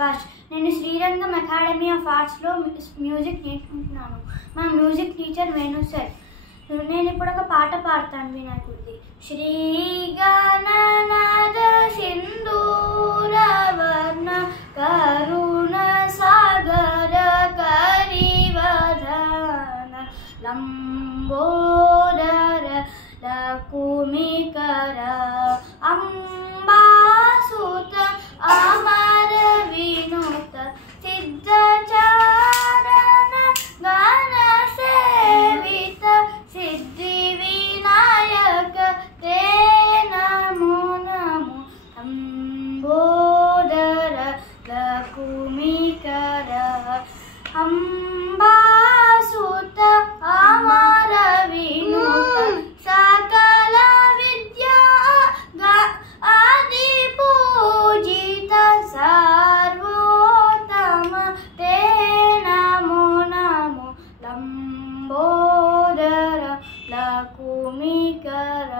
భరద్వాజ్. నేను Srirangam academy of ఆర్ట్స్లో music నేర్చుకుంటున్నాను. మా మ్యూజిక్ టీచర్ వేణు సార్. నేను ఇప్పుడు ఒక పాట పాడతాను వినాయకుడిది. శ్రీ గణనాథ సింధూరవర్ణ కరుణ సాగర కరివదన లంబోదర లకుమికర అంబాసుత అమర వినుత సిద్ధచారణ గణ సేవిత సిద్ధి వినాయక తే నమో నమో అంబోదర లకుమికర అంబాసుత అమర వినుత సకల విద్యా ఆది పూజిత సర్వోత్తమ తే నమో నమో లంబోదర లకుమికర